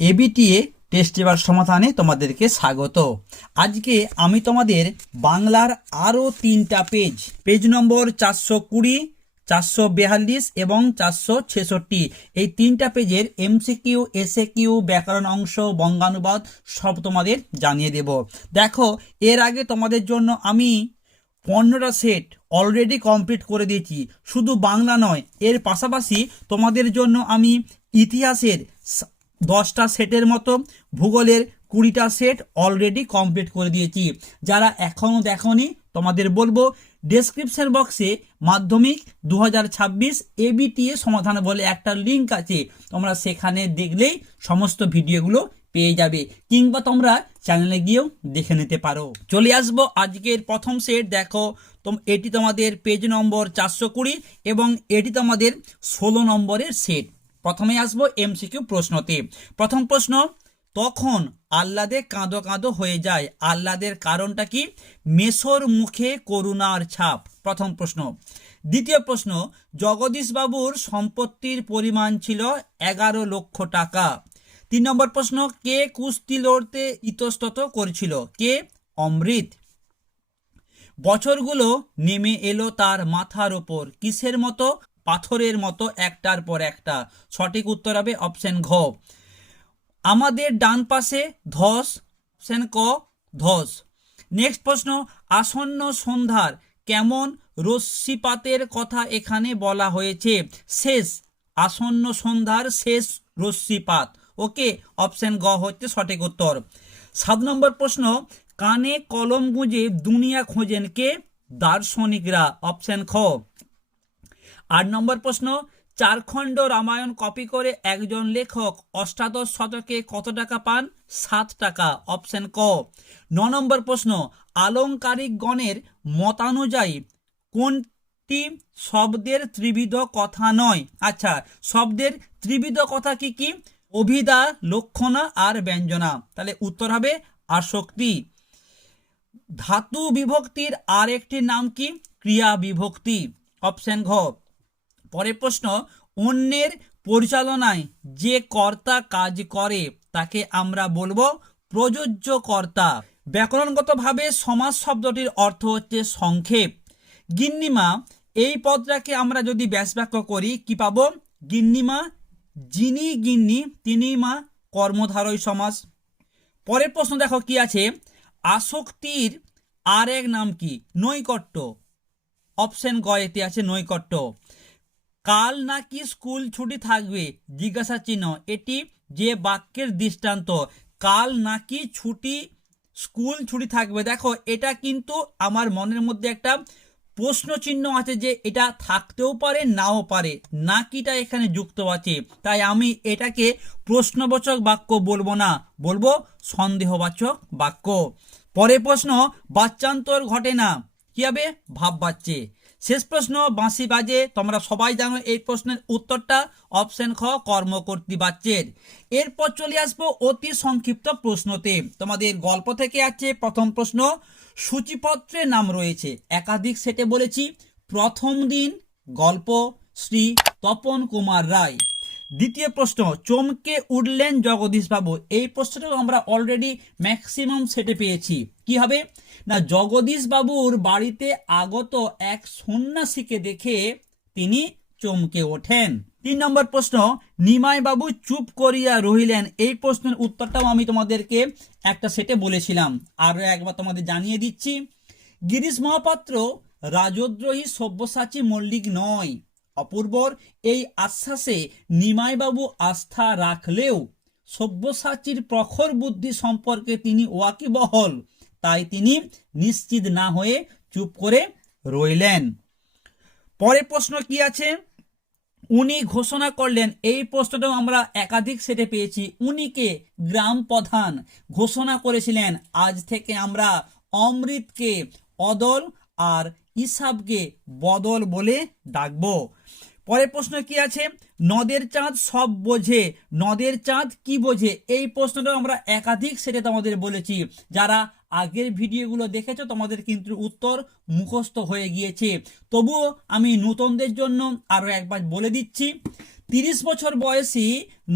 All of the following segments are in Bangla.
এবিটিএ টেস্ট পেপার সমাধানে তোমাদেরকে স্বাগত। আজকে আমি তোমাদের বাংলার আরও তিনটা পেজ নম্বর 420, 442 এবং 466, এই তিনটা পেজের এমসিকিউ, এসএকিউ, ব্যাকরণ অংশ, বঙ্গানুবাদ সব তোমাদের জানিয়ে দেব। দেখো, এর আগে তোমাদের জন্য আমি 15টা সেট অলরেডি কমপ্লিট করে দিয়েছি। শুধু বাংলা নয়, এর পাশাপাশি তোমাদের জন্য আমি ইতিহাসের 10টা সেটের মতো, ভূগোলের 20টা সেট অলরেডি কমপ্লিট করে দিয়েছি। যারা এখনও দেখোনি, তোমাদের বলবো ডেসক্রিপশন বক্সে মাধ্যমিক 2026 এবিটিএ সমাধান বলে একটা লিঙ্ক আছে, তোমরা সেখানে দেখলেই সমস্ত ভিডিওগুলো পেয়ে যাবে, কিংবা তোমরা চ্যানেলে গিয়েও দেখে নিতে পারো। চলে আসবো আজকের প্রথম সেট। দেখো, এটি তোমাদের পেজ নম্বর 420 এবং এটি তোমাদের 16 নম্বরের সেট। প্রথমে আসবো এমসিকিউ প্রশ্নতে। প্রথম প্রশ্ন, তখন আহ্লাদে কাঁদো কাঁদো হয়ে যায়, আহ্লাদের কারণটা কি? মেসোর মুখে করুণার ছাপ। প্রথম প্রশ্ন। দ্বিতীয় প্রশ্ন, জগদীশবাবুর সম্পত্তির পরিমাণ ছিল 11 লক্ষ টাকা। 3 নম্বর প্রশ্ন, কে কুস্তি লড়তে ইতস্তত করেছিল? কে? অমৃত। বছরগুলো নেমে এলো তার মাথার ওপর, কিসের মতো? পাথরের মতো, একটার পর একটা। সঠিক উত্তর হবে অপশন ঘ। আমাদের ডান পাশে ধস, অপশন ক ধস। নেক্সট প্রশ্ন, আসন্ন সন্ধ্যার কেমন রশ্মিপাতের কথা এখানে বলা হয়েছে? শেষ। আসন্ন সন্ধ্যার শেষ রশ্মিপাত। ওকে, অপশন গ হচ্ছে সঠিক উত্তর। 7 নম্বর প্রশ্ন, কানে কলম গুঁজে দুনিয়া খোঁজেন কে? দার্শনিকরা। অপশন খ। 8 নম্বর প্রশ্ন, 4 খণ্ড রামায়ণ কপি করে একজন লেখক অষ্টাদশ শতকে কত টাকা পান? 7 টাকা। অপশন ক। 9 নম্বর প্রশ্ন, আলংকারিক গণের মতানুযায়ী কোনটি শব্দের ত্রিবিধ কথা নয়? আচ্ছা, শব্দের ত্রিবিধ কথা কি কি? অভিধা, লক্ষণা আর ব্যঞ্জনা। তাহলে উত্তর হবে আসক্তি। ধাতু বিভক্তির আর একটি নাম কি? ক্রিয়া বিভক্তি। অপশন ঘ। পরের প্রশ্ন, অন্যের পরিচালনায় যে কর্তা কাজ করে তাকে আমরা বলবো প্রযোজ্য কর্তা। ব্যাকরণগতভাবে সমাস শব্দটির অর্থ হচ্ছে সংক্ষেপ। গিন্নিমা, এই পদটাকে আমরা যদি ব্যাসবাক্য করি কি পাবো? গিন্নিমা, যিনি গিন্নি তিনি মা, কর্মধারয় সমাস। পরের প্রশ্ন দেখো কি আছে, আসক্তির আর এক নাম কি? নৈকট্য। অপশন গ এতে আছে নৈকট্য। কাল নাকি স্কুল ছুটি থাকবে? জিজ্ঞাসা চিহ্ন। এটি যে বাক্যের দৃষ্টান্ত। কাল নাকি স্কুল ছুটি থাকবে। দেখো, এটা কিন্তু আমার মনের মধ্যে একটা প্রশ্ন চিহ্ন আছে যে এটা থাকতেও পারে নাও পারে, নাকিটা এখানে যুক্ত আছে, তাই আমি এটাকে প্রশ্নবাচক বাক্য বলবো না, বলবো সন্দেহবাচক বাক্য। পরের প্রশ্ন, বাচ্চান্তর ঘটে না, কি হবে? ভাব বাচ্চে। শেষ প্রশ্ন, বাঁশি বাজে, তোমরা সবাই জানো এই প্রশ্নের উত্তরটা। অপশন খ কর্মকর্তৃ বাচ্চের। এরপর চলে আসবো অতি সংক্ষিপ্ত প্রশ্নতে। তোমাদের গল্প থেকে আছে প্রথম প্রশ্ন, সূচিপত্রে নাম রয়েছে একাধিক সেটে বলেছি। প্রথম দিন গল্প, শ্রী তপন কুমার রায়। দ্বিতীয় প্রশ্ন, চমকে উঠলেন জগদীশবাবু, এই প্রশ্নটাও আমরা অলরেডি ম্যাক্সিমাম সেটে পেয়েছি। কি হবে না, জগদীশবাবুর বাড়িতে আগত এক সন্ন্যাসীকে দেখে তিনি চমকে ওঠেন। 3 নম্বর প্রশ্ন, নিমাই বাবু চুপ করিয়া রহিলেন, এই প্রশ্নের উত্তরটাও আমি তোমাদেরকে একটা সেটে বলেছিলাম, আরো একবার তোমাদের জানিয়ে দিচ্ছি। গিরিশ মহাপাত্র রাজদ্রোহী সব্যসাচী মল্লিক নয়। অপূর্বর এই আশ্বাসে নিমাইবাবু আস্থা রাখলেও সব্যসাচীর প্রখর বুদ্ধি সম্পর্কে তিনি ওয়াকিবহল, তাই তিনি নিশ্চিত না হয়ে চুপ করে রইলেন। পরের প্রশ্ন কি আছে, উনি ঘোষণা করলেন, এই প্রশ্নটাও আমরা একাধিক সেটে পেয়েছি। উনিকে গ্রাম প্রধান ঘোষণা করেছিলেন, আজ থেকে আমরা অমৃতকে অদল আর ইসাবকে বদল বলে ডাকবো। পরের প্রশ্ন কি আছে, নদের চাঁদ সব বোঝে, নদের চাঁদ কি বোঝে? এই প্রশ্নটা আমরা একাধিক সেটে তোমাদের বলেছি। যারা আগের ভিডিওগুলো দেখেছো তোমাদের কিন্তু উত্তর মুখস্থ হয়ে গিয়েছে, তবুও আমি নতুনদের জন্য আরো একবার বলে দিচ্ছি। 30 বছর বয়সী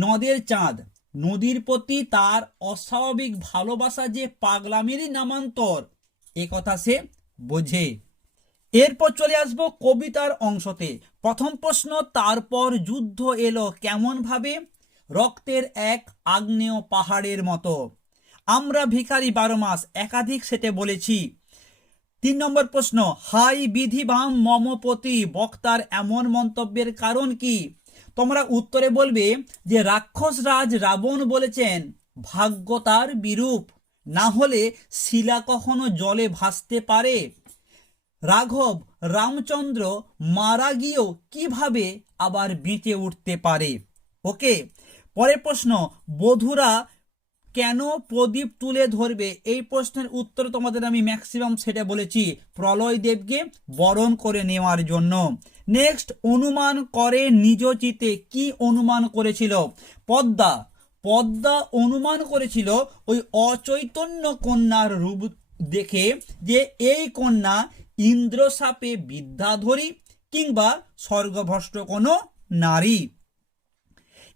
নদের চাঁদ নদীর প্রতি তার অস্বাভাবিক ভালোবাসা যে পাগলামেরই নামান্তর, এ কথা সে বোঝে। এরপর চলে আসবো কবিতার অংশতে। প্রথম প্রশ্ন, তারপর যুদ্ধ এলো কেমন ভাবে, রক্তের এক আগ্নেয় পাহাড়ের মতো। আমরা ভিখারি 12 মাস, একাধিক সেটে বলেছি। 3 নম্বর প্রশ্ন, হাই বিধিবাম মমপতি, বক্তার এমন মন্তব্যের কারণ কি। তোমরা উত্তরে বলবে যে রাক্ষস রাজ রাবণ বলেছেন ভাগ্য তার বিরূপ, না হলে শিলা কখনো জলে ভাসতে পারে। রাঘব রামচন্দ্র মারা গিয়েও কিভাবে আবার বেঁচে উঠতে পারে। ওকে, পরের প্রশ্ন, বধূরা কেন প্রদীপ তুলে ধরবে। এই প্রশ্নের উত্তর তোমাদের আমি ম্যাক্সিমাম সেটা বলেছি, প্রলয় দেবকে বরণ করে নেওয়ার জন্য। নেক্সট, অনুমান করে নিজ চিতে, কি অনুমান করেছিল। পদ্মা পদ্মা অনুমান করেছিল ওই অচৈতন্য কন্যার রূপ দেখে যে এই কন্যা ইন্দ্রসাপে বিদ্যাধরী কিংবা স্বর্গভ্রষ্ট কোনো নারী।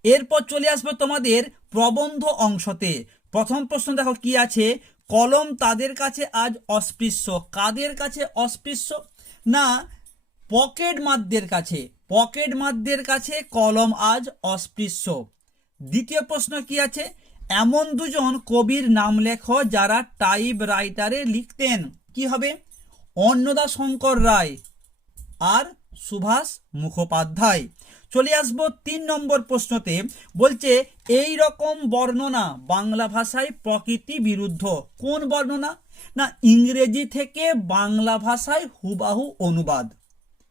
এরপর চলে আসবে তোমাদের প্রবন্ধ অংশতে। প্রথম প্রশ্ন দেখো কি আছে, কলম তাদের কাছে আজ অস্পৃশ্য। কাদের কাছে অস্পৃশ্য? না, পকেট মারদের কাছে। পকেট মারদের কাছে কলম আজ অস্পৃশ্য। দ্বিতীয় প্রশ্ন কি আছে, এমন দুজন কবির নাম লেখো যারা টাইপ রাইটারে লিখতেন। কি হবে? অন্নদাশঙ্কর রায় আর সুভাষ মুখোপাধ্যায়। চলে আসবো 3 নম্বর প্রশ্নতে, বলছে এই রকম বর্ণনা বাংলা ভাষায় প্রকৃতি বিরুদ্ধ। কোন বর্ণনা? না, ইংরেজি থেকে বাংলা ভাষায় হুবাহু অনুবাদ।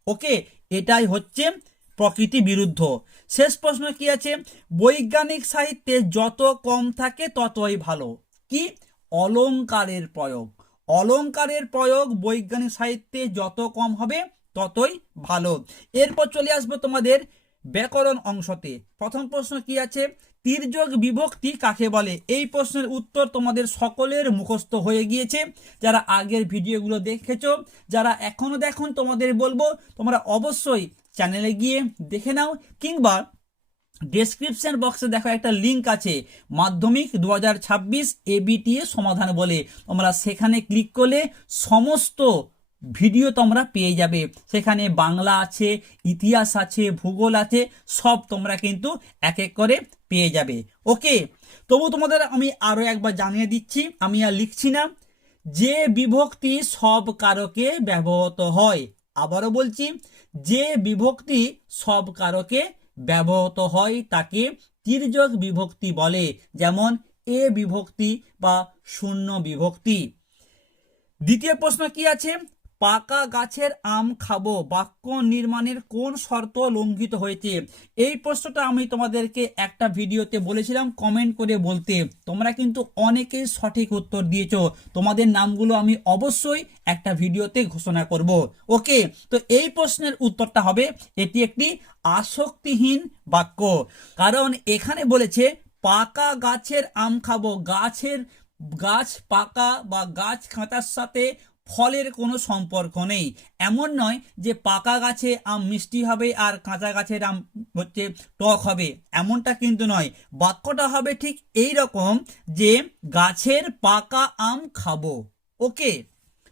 ওকে, এটাই হচ্ছে প্রকৃতি বিরুদ্ধ। শেষ প্রশ্ন কি আছে, বৈজ্ঞানিক সাহিত্যে যত কম থাকে ততই ভালো। কি? অলংকারের প্রয়োগ। অলংকারের প্রয়োগ বৈজ্ঞানিক সাহিত্যে যত কম হবে ততই ভালো। এরপর চলে আসবো তোমাদের ব্যাকরণ অংশতে। প্রথম প্রশ্ন কি আছে, তির্যক বিভক্তি কাকে বলে। এই প্রশ্নের উত্তর তোমাদের সকলের মুখস্থ হয়ে গিয়েছে, যারা আগের ভিডিওগুলো দেখেছো। যারা এখনো দেখুন, তোমাদের বলবো তোমরা অবশ্যই চ্যানেলে গিয়ে দেখে নাও, কিংবা ডেসক্রিপশন বক্সে দেখো একটা লিঙ্ক আছে, মাধ্যমিক 2026 ABTA সমাধান বলে। তোমরা সেখানে ক্লিক করলে সমস্ত ভিডিও তোমরা পেয়ে যাবে। সেখানে বাংলা আছে, ইতিহাস আছে, ভূগোল আছে, সব তোমরা কিন্তু এক এক করে পেয়ে যাবে। ওকে, তবু তোমাদের আমি আরো একবার জানিয়ে দিচ্ছি, আমি আর লিখছি না। যে বিভক্তি সব কারকে ব্যবহৃত হয়। আবারও বলছি, যে বিভক্তি সব কারকে ব্যবহৃত হয় তাকে তির্যক বিভক্তি বলে, যেমন এ বিভক্তি বা শূন্য বিভক্তি। দ্বিতীয় প্রশ্ন কি আছে, পাকা গাছের আম খাবো বাক্য নির্মাণের কোন শর্ত লঙ্ঘিত হয়েছে। এই প্রশ্নটা আমি তোমাদেরকে একটা ভিডিওতে বলেছিলাম কমেন্ট করে বলতে, তোমরা কিন্তু অনেকেই সঠিক উত্তর দিয়েছো। তোমাদের নামগুলো আমি অবশ্যই একটা ভিডিওতে ঘোষণা করব। ওকে, তো এই প্রশ্নের উত্তরটা হবে এটি একটি আসক্তিহীন বাক্য, কারণ এখানে বলেছে পাকা গাছের আম খাবো। গাছ পাকা বা গাছ কাঁটার সাথে ফলের কোনো সম্পর্ক নেই। এমন নয় যে পাকা গাছে আম মিষ্টি হবে আর কাঁচা গাছের আম হচ্ছে টক হবে, এমনটা কিন্তু নয়। বাক্যটা হবে ঠিক এই রকম যে গাছের পাকা আম খাবো। ওকে,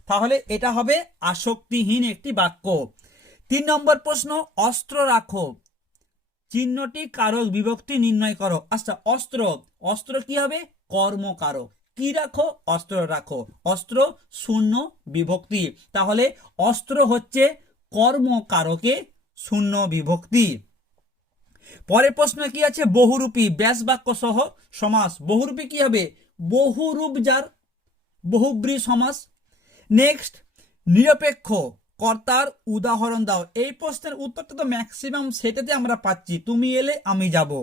তাহলে এটা হবে আসক্তিহীন একটি বাক্য। 3 নম্বর প্রশ্ন, অস্ত্র রাখো চিহ্নটি কারক বিভক্তি নির্ণয় করো। আচ্ছা, অস্ত্র, অস্ত্র কি হবে? কর্মকারক। কি রাখো? অস্ত্র রাখো। অস্ত্র শূন্য বিভক্তি, তাহলে অস্ত্র হচ্ছে কর্মকারকে শূন্য বিভক্তি। পরের প্রশ্ন কি আছে, বহুরূপী ব্যাস বাক্য সহ সমাস। বহুরূপী কি হবে? বহুরূপ যার, বহুব্রী সমাস। নেক্সট, নিরপেক্ষ কর্তার উদাহরণ দাও। এই প্রশ্নের উত্তরটা তো ম্যাক্সিমাম সেটাতে আমরা পাচ্ছি, তুমি এলে আমি যাব।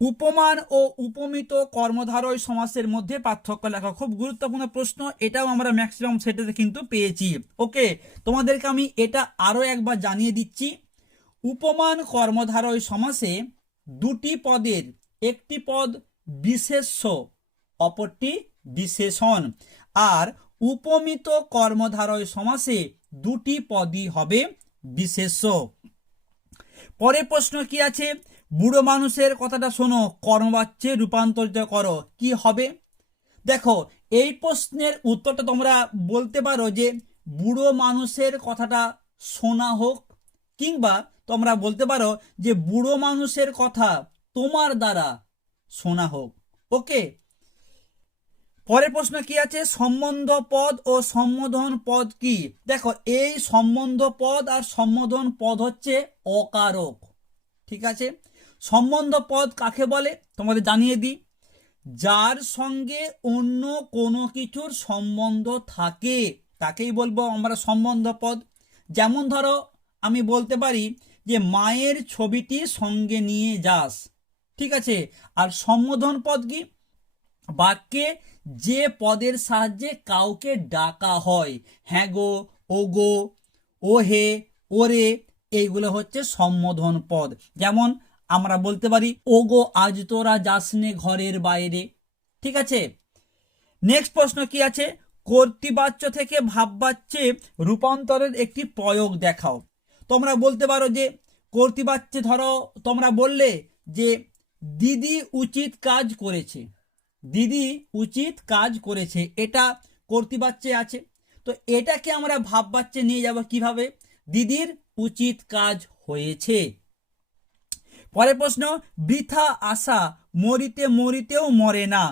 উপমান ও উপমিত কর্মধারয় সমাসের মধ্যে পার্থক্য লেখা। খুব গুরুত্বপূর্ণ প্রশ্ন, এটাও আমরা ম্যাক্সিমাম সেটাতে কিন্তু পেয়েছি। ওকে, তোমাদেরকে আমি এটা আরো একবার জানিয়ে দিচ্ছি। উপমান কর্মধারয় সমাসে দুটি পদের একটি পদ বিশেষ্য, অপরটি বিশেষণ। আর উপমিত কর্মধারয় সমাসে দুটি পদই হবে বিশেষ্য। পরের প্রশ্ন কি আছে, বুড়ো মানুষের কথাটা শোনো, কর্মবাচ্যে রূপান্তরিত করো, কি হবে? দেখো, এই প্রশ্নের উত্তরটা তোমরা বলতে পারো যে বুড়ো মানুষের কথাটা শোনা হোক, কিংবা তোমরা বলতে পারো যে বুড়ো মানুষের কথা তোমার দ্বারা শোনা হোক। ওকে, পরের প্রশ্ন কি আছে? সম্বন্ধ পদ ও সম্বোধন পদ কি? দেখো, এই সম্বন্ধ পদ আর সম্বোধন পদ হচ্ছে অকারক। ঠিক আছে, সম্বন্ধ পদ কাকে বলে তোমাদের জানিয়ে দিই। যার সঙ্গে অন্য কোনো কিছুর সম্বন্ধ থাকে তাকেই বলবো আমরা সম্বন্ধ পদ। যেমন ধরো, আমি বলতে পারি যে মায়ের ছবিটি সঙ্গে নিয়ে যাস। ঠিক আছে, আর সম্বোধন পদ কি? বাক্যে যে পদের সাহায্যে কাউকে ডাকা হয়, হ্যাঁ গো, ও গো, ও হে, ওরে, এইগুলো হচ্ছে সম্বোধন পদ। যেমন আমরা বলতে পারি ও গো আজ তোরা যাসনে ঘরের বাইরে। ঠিক আছে, নেক্সট প্রশ্ন কি আছে? কর্তৃবাচ্য থেকে ভাববাচ্যে রূপান্তরের একটি প্রয়োগ দেখাও। তোমরা বলতে পারো যে কর্তৃবাচ্যে, ধরো তোমরা বললে যে দিদি উচিত কাজ করেছে, দিদি উচিত কাজ করেছে, এটা কর্তৃবাচ্যে আছে। তো এটাকে আমরা ভাববাচ্যে নিয়ে যাব কিভাবে? দিদির উচিত কাজ হয়েছে। পরের প্রশ্ন, বৃথা আশা মরিতে মরিতেও মরে না,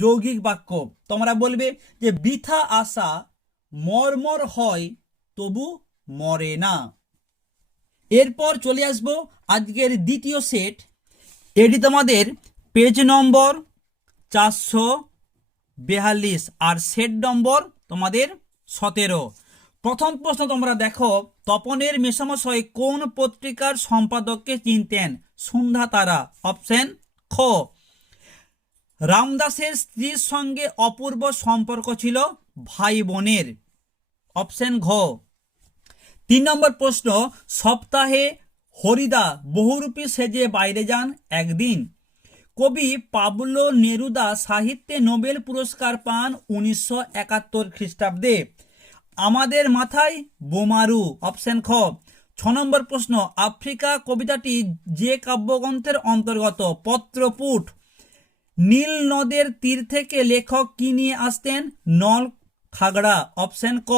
যৌগিক বাক্য। তোমরা বলবে যে বৃথা আশা মর্মর হয় তবু মরে না। এরপর চলে আসবো আজকের দ্বিতীয় সেট। এটি তোমাদের পেজ নম্বর 442 আর সেট নম্বর তোমাদের 17। প্রথম প্রশ্ন তোমরা দেখো, তপনের মেসমশাই কোন পত্রিকার সম্পাদককে চিনতেন? সন্ধ্যা তারা। অপশন খ। রামদাসের স্ত্রীর সঙ্গে অপূর্ব সম্পর্ক ছিল ভাই বোনের। অপশন ঘ। 3 নম্বর প্রশ্ন, সপ্তাহে হরিদা বহুরূপী সেজে বাইরে যান একদিন। কবি পাবলো নেরুদা সাহিত্যে নোবেল পুরস্কার পান 1971 খ্রিস্টাব্দে। আমাদের মাথায় বোমারু। অপশন খ। 6 নম্বর প্রশ্ন, আফ্রিকা কবিতাটি যে কাব্যগ্রন্থের অন্তর্গত? পত্রপুট। নীল নদের তীর থেকে লেখক কি নিয়ে আসতেন? নল খাগড়া। অপশন ক।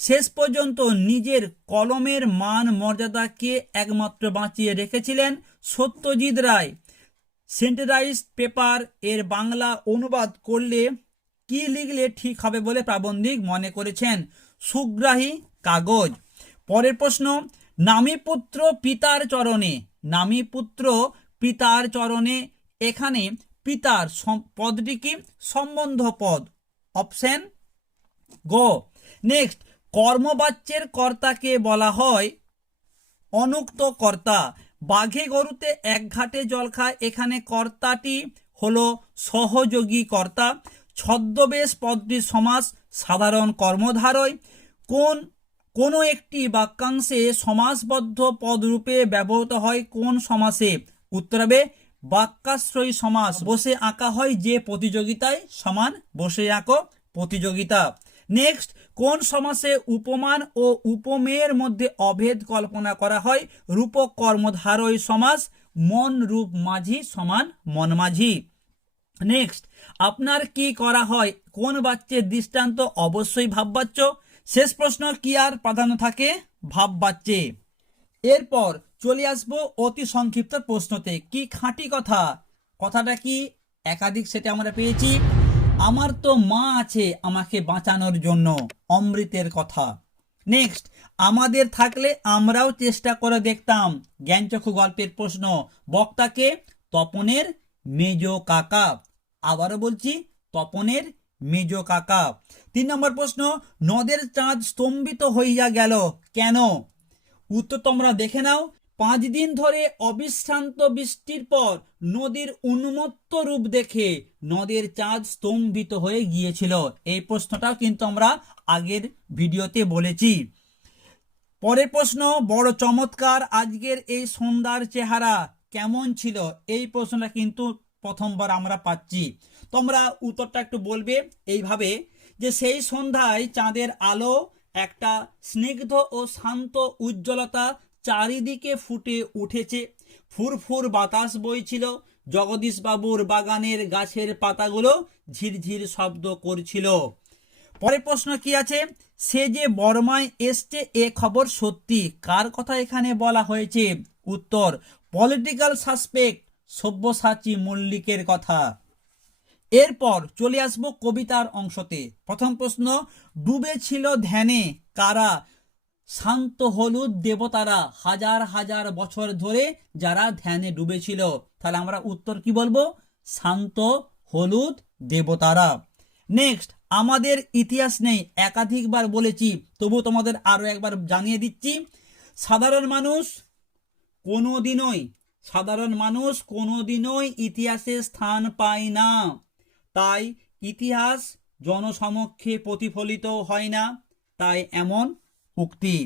শেষ পর্যন্ত নিজের কলমের মান মর্যাদাকে একমাত্র বাঁচিয়ে রেখেছিলেন সত্যজিৎ রায়। সেন্টেরাইজড পেপার এর বাংলা অনুবাদ করলে কি লিখলে ঠিক হবে বলে প্রাবন্ধিক মনে করেছেন? সুগ্রাহী কাগজ। পরের প্রশ্ন, নামী পুত্র পিতার চরণে। নামী পুত্র পিতার চরণে, এখানে পিতার পদটি কি? সম্বন্ধ পদ। অপশন গ। নেক্সট, কর্মবাচ্যের কর্তাকে বলা হয় অনুক্ত কর্তা। বাঘে গরুতে এক ঘাটে জল খায়, এখানে কর্তাটি হলো সহযোগী কর্তা। ছদ্মবেশ পদটির সমাস সাধারণ কর্মধারয়। কোনো একটি বাক্যাংশে সমাসবদ্ধ পদরূপে ব্যবহৃত হয় কোন সমাসে? উত্তর হবে বাক্যাশ্রয়ী সমাস। বসে আঁকা হয় যে প্রতিযোগিতায়, সমান বসে আঁকো প্রতিযোগিতা। নেক্সট, কোন সমাসে উপমান ও উপমেয়ের মধ্যে অভেদ কল্পনা করা হয়? রূপক কর্মধারয় সমাস। মন রূপ মাঝি সমান মন মাঝি। নেক্সট, আপনার কি করা হয় কোন বাচ্যের দৃষ্টান্ত? অবশ্যই ভাববাচ্য। শেষ প্রশ্ন, কি আর প্রাধান্য থাকে? ভাববাচ্যে। এরপর চলে আসবো অতি সংক্ষিপ্ত প্রশ্নতে। কি খাঁটি কথা, কথাটা কি? একাধিক সেটে আমরা পেয়েছি। আমার তো মা আছে আমাকে বাঁচানোর জন্য, অমৃতের কথা। নেক্সট, আমাদের থাকলে আমরাও চেষ্টা করে দেখতাম, জ্ঞানচক্ষু গল্পের প্রশ্ন। বক্তাকে? তপনের মেজ কাকা। আবারও বলছি, তপনের মেজ কাকা। 3 নম্বর প্রশ্ন, নদের চাঁদ স্তম্ভিত হইয়া গেল কেন? উত্তর তোমরা দেখে নাও। 5 দিন ধরে অবিশ্রান্ত বৃষ্টির পর নদীর উন্মত্ত রূপ দেখে নদের চাঁদ স্তম্ভিত হয়ে গিয়েছিল। এই প্রশ্নটাও কিন্তু আমরা আগের ভিডিওতে বলেছি। পরের প্রশ্ন, বড় চমৎকার আজকের এই সন্ধ্যার চেহারা কেমন ছিল? এই প্রশ্নটা কিন্তু প্রথমবার আমরা পাচ্ছি। তোমরা উত্তরটা একটু বলবে এইভাবে যে সেই সন্ধ্যায় চাঁদের আলো একটা স্নিগ্ধ ও শান্ত উজ্জ্বলতা চারিদিকে ফুটে উঠেছে। ফুরফুর বাতাস বইছিল, জগদীশবাবুর বাগানের গাছের পাতাগুলো ঝিরঝির শব্দ করছিল। পরের প্রশ্ন কি আছে, সে যে বর্মায় এসছে এ খবর সত্যি, কার কথা এখানে বলা হয়েছে? উত্তর, পলিটিক্যাল সাসপেক্ট সব্যসাচী মল্লিকের কথা। এরপর চলে আসবো কবিতার অংশতে। প্রথম প্রশ্ন, ডুবেছিল ধ্যানে কারা? শান্ত হলুদ দেবতারা, হাজার হাজার বছর ধরে যারা ধ্যানে ডুবেছিল। তাহলে আমরা উত্তর কি বলবো? শান্ত হলুদ দেবতারা। নেক্সট, আমাদের ইতিহাস নেই, একাধিকবার বলেছি, তবু তোমাদের আরো একবার জানিয়ে দিচ্ছি। সাধারণ মানুষ কোনোদিনই ইতিহাসে স্থান পায় না, তাই ইতিহাস জনসমক্ষে প্রতিফলিত হয় না, তাই এমন উক্তি।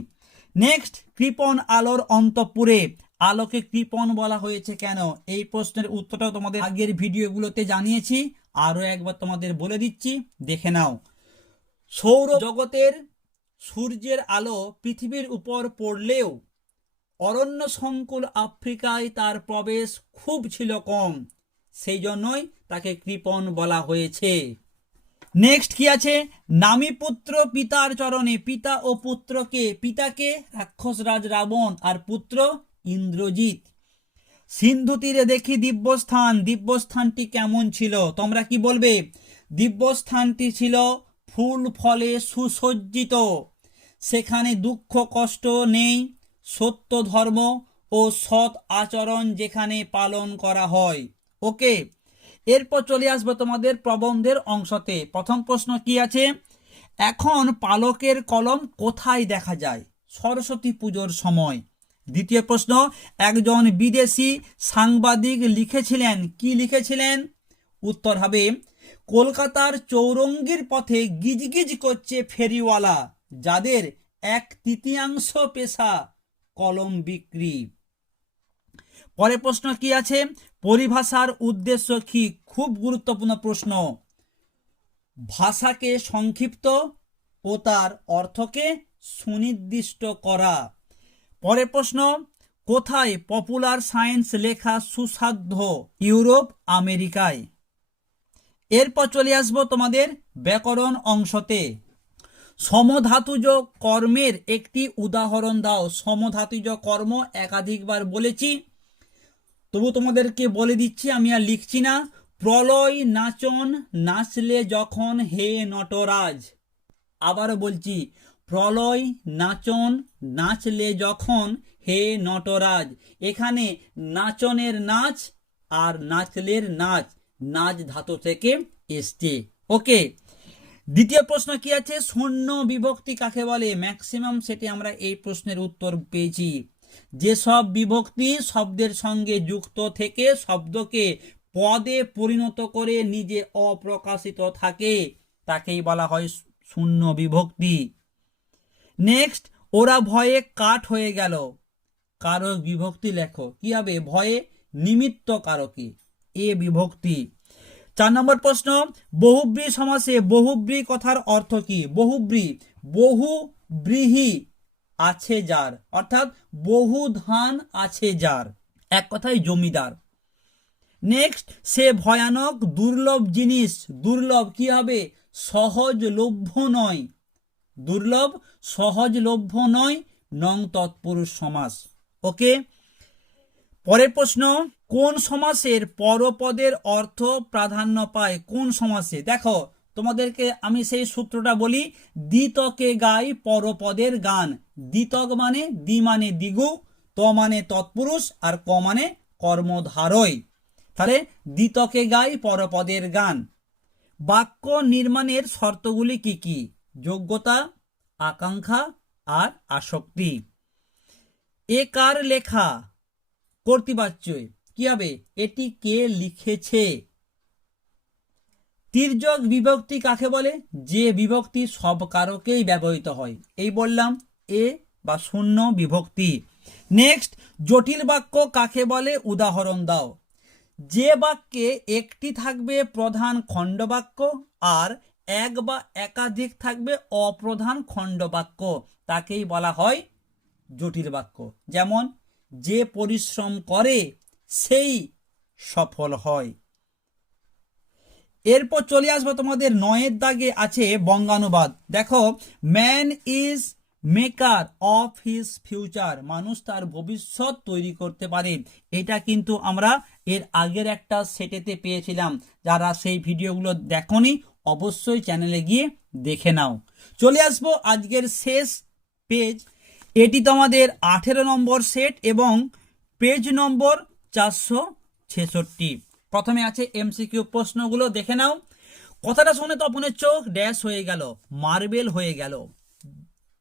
নেক্সট, কৃপণ আলোর অন্তঃপুরে, আলোকে কৃপণ বলা হয়েছে কেন? এই প্রশ্নের উত্তরটা তোমাদের আগের ভিডিওগুলোতে জানিয়েছি, আরো একবার তোমাদের বলে দিচ্ছি, দেখে নাও। সৌর জগতের সূর্যের আলো পৃথিবীর উপর পড়লেও অরণ্য সংকুল আফ্রিকায় তার প্রবেশ খুব ছিল কম, সেই জন্যই তাকে কৃপণ বলা হয়েছে। নেক্সট কি আছে, নামী পুত্র পিতার চরণে, পিতা ও পুত্রকে, পিতাকে রাক্ষসরাজ রাবণ আর পুত্র ইন্দ্রজিৎ। সিন্ধু তীরে দেখি দিব্যস্থান, দিব্যস্থানটি কেমন ছিল? তোমরা কি বলবে? দিব্যস্থানটি ছিল ফুল ফলে সুসজ্জিত, সেখানে দুঃখ কষ্ট নেই, সত্য ধর্ম ও সৎ আচরণ যেখানে পালন করা হয়। ওকে, এরপর চলে আসবো তোমাদের প্রবন্ধের অংশতে। প্রথম প্রশ্ন কি আছে, এখন পালকের কলম কোথায় দেখা যায়? সরস্বতী পুজোর সময়। দ্বিতীয় প্রশ্ন, একজন বিদেশি সাংবাদিক লিখেছিলেন, কি লিখেছিলেন? উত্তর হবে, কলকাতার চৌরঙ্গির পথে গিজগিজ করছে ফেরিওয়ালা, যাদের 1/3 পেশা কলম বিক্রি। পরের প্রশ্ন কি আছে, পরিভাষার উদ্দেশ্য কি? খুব গুরুত্বপূর্ণ প্রশ্ন। ভাষাকে সংক্ষিপ্ত ও তার অর্থকে সুনির্দিষ্ট করা। পরের প্রশ্ন, কোথায় পপুলার সায়েন্স লেখা সুসাধ্য? ইউরোপ আমেরিকায়। এরপর চলে আসবো তোমাদের ব্যাকরণ অংশতে। সমধাতুজ কর্মের একটি উদাহরণ দাও। সমধাতুজ কর্ম একাধিকবার বলেছি, তবু তোমাদেরকে বলে দিচ্ছি, আমি আর লিখছি না। প্রলয় নাচন নাচলে যখন হে নটরাজ। আবারও বলছি, প্রলয় নাচন নাচলে যখন হে নটরাজ। এখানে নাচনের নাচ আর নাচলের নাচ, নাচ ধাতু থেকে এসছে। ওকে, দ্বিতীয় প্রশ্ন কি আছে, শূন্য বিভক্তি কাকে বলে? ম্যাক্সিমাম সেটি আমরা এই প্রশ্নের উত্তর পেয়েছি। যেসব বিভক্তি শব্দের সঙ্গে যুক্ত থেকে শব্দকে পদে পরিণত করে নিজে অপ্রকাশিত থাকে, তাকেই বলা হয় শূন্য বিভক্তি। নেক্সট, ওরা ভয়ে কাঠ হয়ে গেল, কারক বিভক্তি লেখো। কি হবে? ভয়ে নিমিত্ত কারকে, এ বিভক্তি। 4 নম্বর প্রশ্ন, বহুব্রী সমাসে বহুব্রী কথার অর্থ কি? বহুব্রী, বহু ব্রীহি আছে যার, অর্থাৎ বহু ধান আছে যার, এক কথায় জমিদার। নেক্সট, সে ভয়ানক দুর্লভ জিনিস, দুর্লভ কি হবে? সহজলভ্য নয়, দুর্লভ সহজলভ্য নয়, নং তৎপুরুষ সমাস। ওকে, পরের প্রশ্ন, কোন সমাসের পরপদের অর্থ প্রাধান্য পায়? কোন সমাসে? দেখো, তোমাদেরকে আমি সেই সূত্রটা বলি। দ্বিতকে গাই পরপদের গান। দ্বিতক মানে দ্বি মানে দ্বিগু, ত মানে তৎপুরুষ, আর ক মানে কর্মধারয়। তাহলে দ্বিতকে গাই পরপদের গান। বাক্য নির্মাণের শর্তগুলি কি কি? যোগ্যতা, আকাঙ্ক্ষা আর আসক্তি। এ কার লেখা? কর্তৃবাচ্য। কি হবে? এটি কে লিখেছে। তির্যক বিভক্তি কাকে বলে? যে বিভক্তি সব কারকেই ব্যবহৃত হয়, এই বললাম, এ বা শূন্য বিভক্তি। নেক্সট, জটিল বাক্য কাকে বলে? উদাহরণ দাও। যে বাক্যে একটি থাকবে প্রধান খণ্ডবাক্য আর এক বা একাধিক থাকবে অপ্রধান খণ্ডবাক্য, তাকেই বলা হয় জটিল বাক্য। যেমন যে পরিশ্রম করে সেই সফল হয়। এরপর চলে আসবো তোমাদের 9 দাগে আছে বঙ্গানুবাদ। দেখো, man is maker of his future, মানুষ তার ভবিষ্যৎ তৈরি করতে পারে। এটা কিন্তু আমরা এর আগের একটা সেটেতে পেয়েছিলাম। যারা সেই ভিডিওগুলো দেখোনি অবশ্যই চ্যানেলে গিয়ে দেখে নাও। চলে আসবো আজকের শেষ পেজ। এটি তোমাদের 18 নম্বর সেট এবং পেজ নম্বর 466। প্রথমে আছে এমসিকিউ প্রশ্নগুলো, দেখে নাও। কথাটা শুনে তপনের চোখ ড্যাশ হয়ে গেল, মার্বেল হয়ে গেল।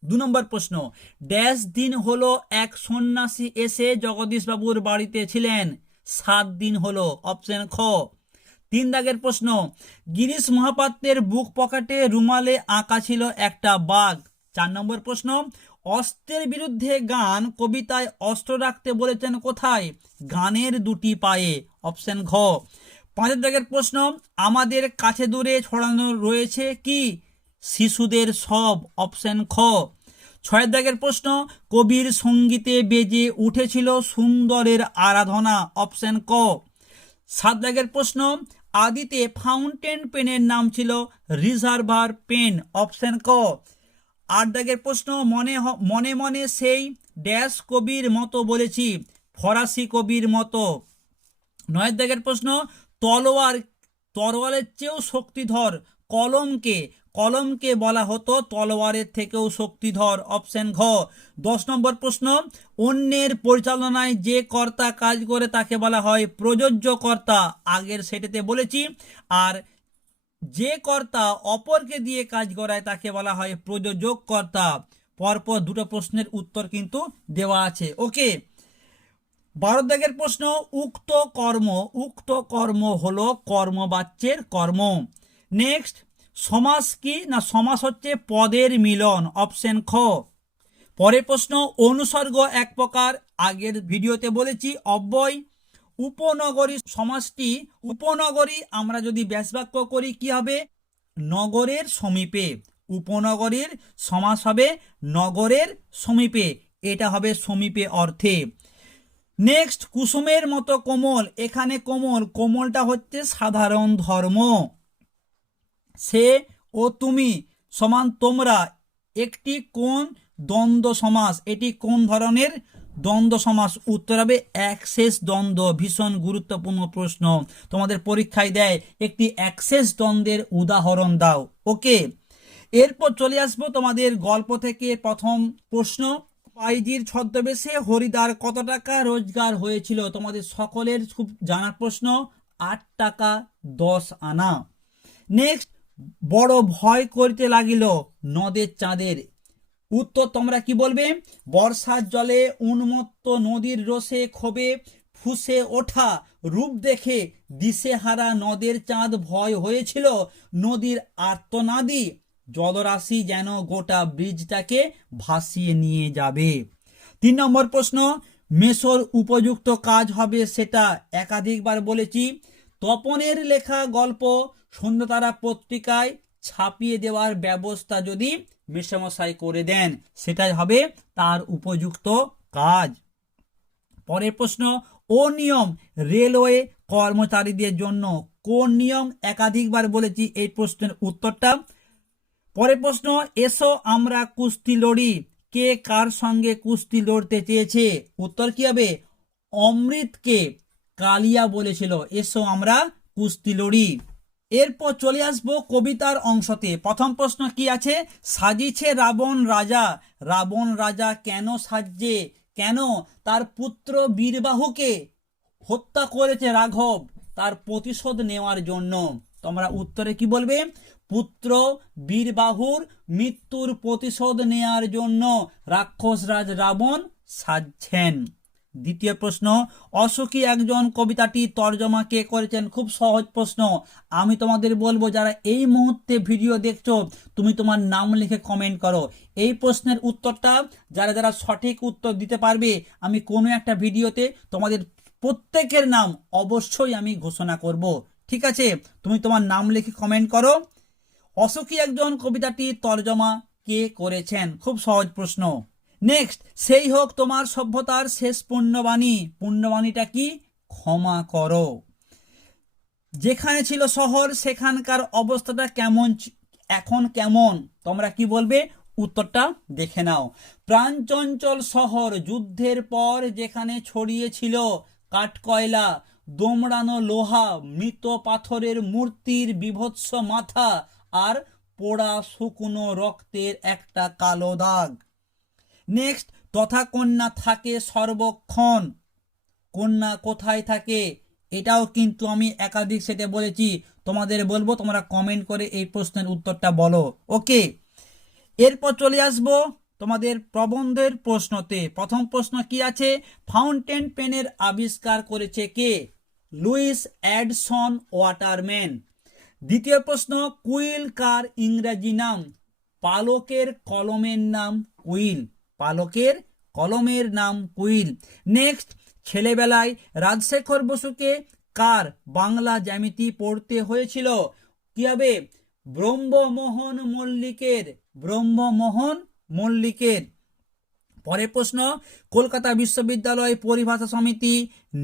2 নম্বর প্রশ্ন, ড্যাশ দিন হলো এক সন্ন্যাসী এসে জগদীশবাবুর বাড়িতে ছিলেন? 7 দিন হলো, অপশন খ। 3 দাগের প্রশ্ন, গিরিশ মহাপাত্রের বুক পকেটে রুমালে আঁকা ছিল একটা বাঘ। 4 নম্বর প্রশ্ন, অস্ত্রের বিরুদ্ধে গান কবিতায় অস্ত্র রাখতে বলেছেন কোথায়? গানের দুটি পায়ে, অপশন ঘ। 5 দাগের প্রশ্ন, আমাদের কাছে দূরে ছড়ানো রয়েছে কি? শিশুদের সব, অপশন খ। 6 দাগের প্রশ্ন, কবির সঙ্গীতে বেজে উঠেছিল সুন্দরের আরাধনা, অপশন ক। 7 দাগের প্রশ্ন, আদিতে ফাউন্টেন পেনের নাম ছিল রিজার্ভার পেন, অপশন ক। 8 দাগের প্রশ্ন, মনে মনে সেই ড্যাশ কবির মতো বলেছি, ফরাসি কবির মতো। 9 দাগের প্রশ্ন, তলোয়ারের চেয়েও শক্তিধর কলমকে, কলমকে বলা হতো তলোয়ারের থেকেও শক্তিধর, অপশন ঘ। 10 নম্বর প্রশ্ন, অন্যের পরিচালনায় যে কর্তা কাজ করে তাকে বলা হয় প্রযোজ্য কর্তা, আগের সেটেতে বলেছি। আর যে কর্তা অপরকে দিয়ে কাজ করায় তাকে বলা হয় প্রযোজক কর্তা। পরপর দুটো প্রশ্নের উত্তর কিন্তু দেওয়া আছে, ওকে। 12 দাগের প্রশ্ন, উক্ত কর্ম হলো কর্মবাচ্যের কর্ম। নেক্সট, সমাস কি? না সমাস হচ্ছে পদের মিলন, অপশন খ। পরের প্রশ্ন, অনুসর্গ এক প্রকার, আগের ভিডিওতে বলেছি অব্যয়। উপনগরী সমাসটি, উপনগরী আমরা যদি ব্যাসবাক্য করি কি হবে? নগরের সমীপে। উপনগরীর সমাস হবে নগরের সমীপে, এটা হবে সমীপে অর্থে। নেক্সট, কুসুমের মতো কোমল, এখানে কোমলটা হচ্ছে সাধারণ ধর্ম। সে ও তুমি সমান তোমরা একটি কোন দ্বন্দ্ব সমাস? এটি কোন ধরনের দ্বন্দ্ব সমাস? উত্তর হবে অ্যাকসেস দ্বন্দ্ব। ভীষণ গুরুত্বপূর্ণ প্রশ্ন, তোমাদের পরীক্ষায় দেয় একটি অ্যাকসেস দ্বন্দ্বের উদাহরণ দাও, ওকে। এরপর চলে আসবো তোমাদের গল্প থেকে প্রথম প্রশ্ন, বাইজির ছদ্মবেশে হরিদার কত টাকা রোজগার হয়েছিল? তোমাদের সকলের খুব জানার প্রশ্ন, 8 টাকা 10 আনা। নেক্সট, বড় ভয় করিতে লাগিল নদের চাঁদের, উত্তর তোমরা কি বলবে? বর্ষার জলে উন্মত্ত নদীর রোষে ক্ষোভে ফুসে ওঠা রূপ দেখে দিশেহারা নদের চাঁদ ভয় হয়েছিল নদীর আর্তনাদি জলরাশি যেন গোটা ব্রিজটাকে ভাসিয়ে নিয়ে যাবে। 3 নম্বর প্রশ্ন, মেসোর উপযুক্ত কাজ হবে সেটা একাধিকবার বলেছি। তপনের লেখা গল্প সন্ধ্যাতারা পত্রিকায় ছাপিয়ে দেওয়ার ব্যবস্থা যদি মেসোমশাই করে দেন সেটাই হবে তার উপযুক্ত কাজ। পরের প্রশ্ন, অনিয়ম রেলওয়ে কর্মচারীদের জন্য কোন নিয়ম? একাধিকবার বলেছি এই প্রশ্নের উত্তরটা। পরের প্রশ্ন, এসো আমরা কুস্তি লড়ি, কে কার সঙ্গে কুস্তি লড়তে চেয়েছে? উত্তর কি হবে? অমৃতকে কালিয়া বলেছিল এসো আমরা কুস্তি লড়ি। এরপর চলে আসবো কবিতার অংশতে। প্রথম প্রশ্ন কি আছে? সাজিছে রাবণ রাজা, রাবণ রাজা কেন সাজছে? কেন? তার পুত্র বীরবাহুকে হত্যা করেছে রাঘব, তার প্রতিশোধ নেওয়ার জন্য। তোমরা উত্তরে কি বলবে? পুত্র বীরবাহুর মৃত্যুর প্রতিশোধ নেওয়ার জন্য রাক্ষস রাজ রাবণ সাজছেন। দ্বিতীয় প্রশ্ন, অসুখী একজন কবিতাটি তর্জমা কে করেছেন? খুব সহজ প্রশ্ন, আমি তোমাদের বলবো যারা এই মুহূর্তে ভিডিও দেখছো তুমি তোমার নাম লিখে কমেন্ট করো। এই প্রশ্নের উত্তরটা যারা যারা সঠিক উত্তর দিতে পারবে আমি কোনো একটা ভিডিওতে তোমাদের প্রত্যেকের নাম অবশ্যই আমি ঘোষণা করব, ঠিক আছে? তুমি তোমার নাম লিখে কমেন্ট করো। অসুখী একজন কবিতাটি তর্জমা কে করেছেন? খুব সহজ প্রশ্ন। নেক্সট, সেই হোক তোমার সভ্যতার শেষ পুণ্যবাণী। পুণ্যবাণীটা কি? ক্ষমা করো। যেখানে ছিল শহর সেখানকার অবস্থাটা কেমন, এখন কেমন? তোমরা কি বলবে? উত্তরটা দেখে নাও। প্রাণচঞ্চল শহর যুদ্ধের পর যেখানে ছড়িয়েছিল কাঠকয়লা, দোমড়ানো লোহা, মৃত পাথরের মূর্তির বীভৎস মাথা আর পোড়া শুকনো রক্তের একটা কালো দাগ। নেক্সট, তথা কন্যা থাকে সর্বক্ষণ। কন্যা কোথায় থাকে? এটাও কিন্তু আমি একাধিক সেটে বলেছি, তোমাদের বলবো, তোমরা কমেন্ট করে এই প্রশ্নের উত্তরটা বলো। ওকে, এরপর চলে আসবো তোমাদের প্রবন্ধের প্রশ্নতে। প্রথম প্রশ্ন কি আছে? ফাউন্টেন পেনের আবিষ্কার করেছে কে? Luis Edson waterman. দ্বিতীয় প্রশ্ন, কুইল কার ইংরেজি নাম? পালকের কলমের নাম কুইল। পালকের কলমের নাম কুইল। নেক্সট, ছেলেবেলায় রাজশেখর বসুকে কার বাংলা জ্যামিতি পড়তে হয়েছিল? কি হবে? ব্রহ্মমোহন মল্লিকের। ব্রহ্মমোহন মল্লিকের। পরের প্রশ্ন, কলকাতা বিশ্ববিদ্যালয় পরিভাষা সমিতি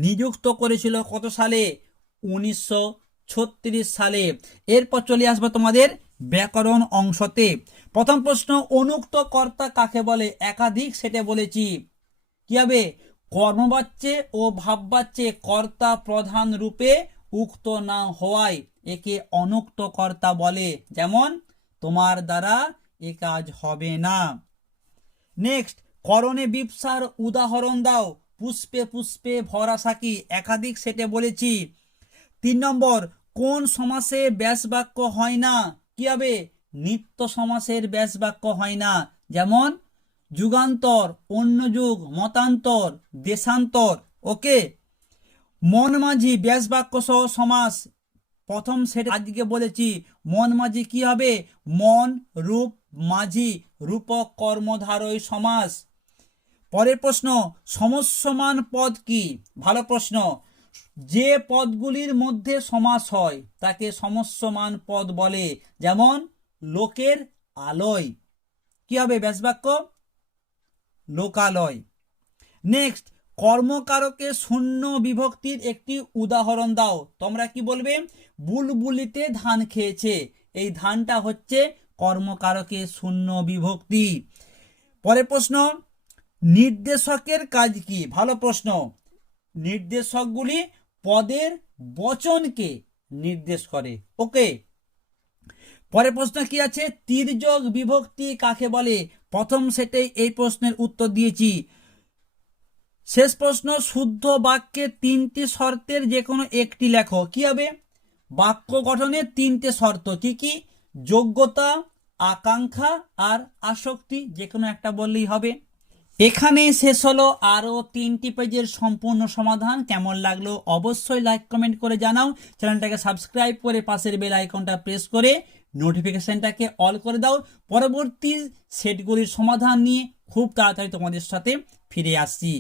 নিযুক্ত করেছিল কত সালে? 1936 সালে। এরপর চলে আসবে তোমাদের ব্যাকরণ অংশতে। প্রথম প্রশ্ন, অনুক্ত কর্তা কাকে বলে? একাধিক সেটে বলেছি। কি হবে? কর্মবাচ্যে ও ভাববাচ্যে কর্তা প্রধান রূপে উক্ত না হওয়ায় একে অনুক্ত কর্তা বলে। যেমন, তোমার দ্বারা এ কাজ হবে না। নেক্সট, করণে বিপসার উদাহরণ দাও। পুষ্পে পুষ্পে ভরা সাকি, একাধিক সেটে বলেছি। 3 নম্বর, কোন সমাসে ব্যাস বাক্য হয় না? কি হবে? নিত্য সমাসের ব্যাস বাক্য হয় না। যেমন, যুগান্তর, অন্য যুগ, মতান্তর, দেশান্তর। ওকে, মন মাঝি ব্যাস বাক্য সহ সমাস। প্রথম সেট আজকে বলেছি। মন মাঝি কি হবে? মন রূপ মাঝি, রূপক কর্মধারয় সমাস। পরের প্রশ্ন, সমস্যমান পদ কি? ভালো প্রশ্ন। যে পদগুলির মধ্যে সমাস হয় তাকে সমস্যমান পদ বলে। যেমন, লোকের আলয়। কি হবে ব্যাস বাক্য? লোকালয়। নেক্সট, কর্মকারকে শূন্য বিভক্তির একটি উদাহরণ দাও। তোমরা কি বলবে? বুলবুলিতে ধান খেয়েছে। এই ধানটা হচ্ছে কর্মকারকে শূন্য বিভক্তি। পরের প্রশ্ন, নির্দেশকের কাজ কি? ভালো প্রশ্ন। নির্দেশকগুলি পদের বচনকে নির্দেশ করে। ওকে, পরের প্রশ্ন কি আছে? তির্যক বিভক্তি কাকে বলে? প্রথম সেটে এই প্রশ্নের উত্তর দিয়েছি। শেষ প্রশ্ন, শুদ্ধ বাক্যে 3টি শর্তের যে কোনো একটি লেখো। কি হবে? বাক্য গঠনের 3টে শর্ত কি কি? যোগ্যতা, আকাঙ্ক্ষা আর আসক্তি। যে কোনো একটা বললেই হবে। এখানে শেষ হলো আরও 3টি পেজের সম্পূর্ণ সমাধান। কেমন লাগলো অবশ্যই লাইক কমেন্ট করে জানাও। চ্যানেলটাকে সাবস্ক্রাইব করে পাশের বেল আইকনটা প্রেস করে নোটিফিকেশনটাকে অল করে দাও। পরবর্তী সেটগুলির সমাধান নিয়ে খুব তাড়াতাড়ি তোমাদের সাথে ফিরে আসছি।